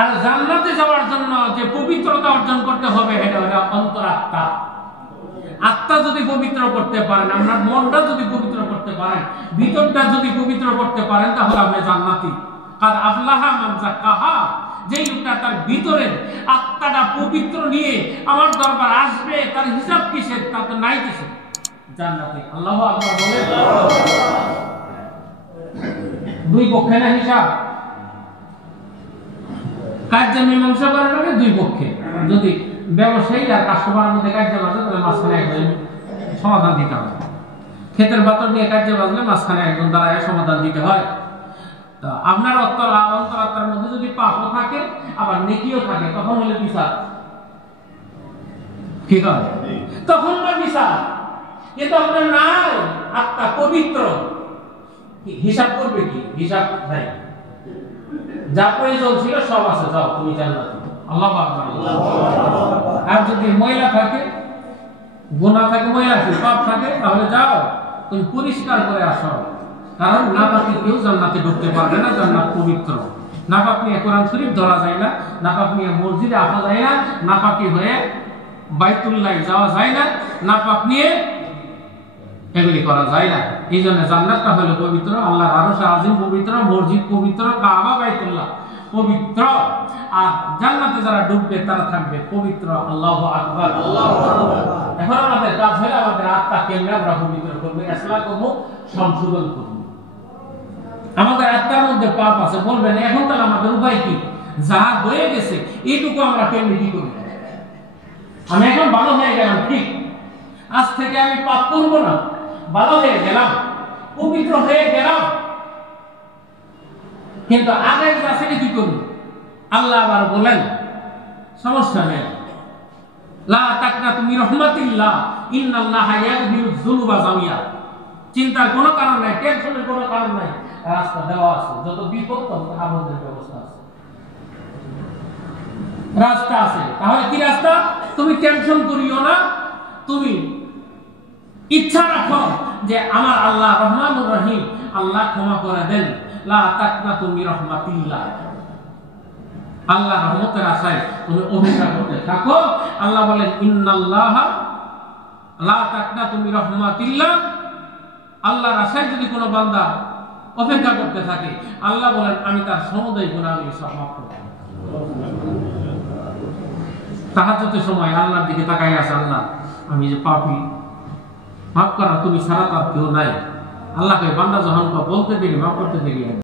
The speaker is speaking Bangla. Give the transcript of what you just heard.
আর জান্নাতে যাওয়ার জন্য যে পবিত্রতা অর্জন করতে হবে এটা হলো অন্তরাত্মা। আত্মা যদি পবিত্র করতে পারেন, আপনার মনটা যদি পবিত্র করতে পারেন, ভিতরটা যদি পবিত্র করতে পারেন, তাহলে আপনি জান্নাতি। কাদ আফলাহা মান যাক্কাহা, যেই লোকটা তার ভিতরের আত্মাটা পবিত্র নিয়ে আমার দরবার আসবে, তার হিসাব কিসের, তা তো নাই কিছু, জান্নাতি। আল্লাহু আকবার বলেন। দুই পক্ষে না হিসাব, কার্য মীমাংসা করার আগে দুই পক্ষে। যদি ব্যবসায়ী আর কাস্টমারের মধ্যে কার্য বাজে, তাহলে মাঝখানে একজন সমাধান দিতে হবে। ক্ষেতের বাতর নিয়ে কার্য বাজলে মাঝখানে একজন দাঁড়ায় সমাধান দিতে হয়। তা আপনার অন্তরাত্মার মধ্যে যদি পাপও থাকে আবার নেকিও থাকে, তখন হলে বিচার, ঠিক হয়, তখন না বিচার। কিন্তু আপনার নাই, আত্মা পবিত্র, হিসাব করবে কি? হিসাব নাই, যা প্রয়োজন ছিল সব আছে, যাও তুমি জান্নাতে। আল্লাহু আকবার। আর যদি ময়লা থাকে, গুনাহ থাকে, ময়লা থাকে, পাপ থাকে, তাহলে যাও তুমি পরিষ্কার করে আসো। কারণ নাপাকি কেউ জান্নাতে ঢুকতে পারবে না, জান্নাত পবিত্র। নাপাক নিয়ে কোরআন শরীফ ধরা যায় না, নাপাক নিয়ে মসজিদে আসা যায় না, নাপাকি হয়ে বাইতুল্লাহ যাওয়া যায় না, নাপাক নিয়ে এগুলি করা যায় না। এই জন্য জান্নাতটা হলো পবিত্র, আল্লাহর আরশ আজিম পবিত্র, মসজিদ পবিত্র, কাবা বাইতুল্লাহ পবিত্র। আর জান্নাতে যারা ঢুকবে তারা থাকবে পবিত্র। আল্লাহু আকবার। এখন আমাদের কাজ হলো আমাদের আত্মা কেমনে আমরা পবিত্র করবো, ইসলাহ করবো, সংশোধন করবো। আমাদের আত্মার মধ্যে পাপ আছে, বলবেন এখন তাহলে আমাদের উপায় কি? যা হয়ে গেছে এইটুকু আমরা কেমনে কি করবো? আমি এখন ভালো হয়ে গেলাম, ঠিক, আজ থেকে আমি পাপ করবো না, ভালো হয়ে গেলাম, পবিত্র হয়ে গেলাম। কিন্তু আগে আছে কি করব? আল্লাহ আবার বলেন সমস্যা নেই, লা তাকনাতু মির রাহমাতিল্লাহ ইন্নাল্লাহা ইয়াগফিরুয যুনুবা জামিয়া। চিন্তার কোনো কারণ নাই, টেনশনের কোনো কারণ নাই, রাস্তা দেওয়া আছে। যত বিপদ তত আনন্দের ব্যবস্থা আছে, রাস্তা আছে। তাহলে কি রাস্তা? তুমি টেনশন করিও না, তুমি ইচ্ছা রাখো যে আমার আল্লাহ রহমানুর রহিম, আল্লাহ ক্ষমা করে দেন। লা তাকনাতু মির রাহমাতিল্লাহ, আল্লাহ রহমতের আশায় তুমি অপেক্ষা করতে থাকো। আল্লাহ বলেন ইন্নাল্লাহা লা তাকনাতু মির রাহমাতিল্লাহ, আল্লাহর আশায় যদি কোনো বান্দা অপেক্ষা করতে থাকে, আল্লাহ বলেন আমি তার সমুদয় গুনাহ আমি মাফ করব। তাহাজ্জুদের সময় আল্লাহর দিকে তাকায় আছে, আল্লাহ আমি যে পাপী, মাফ করা তুমি ছাড়া তার কেউ নাই। আল্লাহকে বান্দা যখন বলতে দেরি, মাফ করতে দেরি।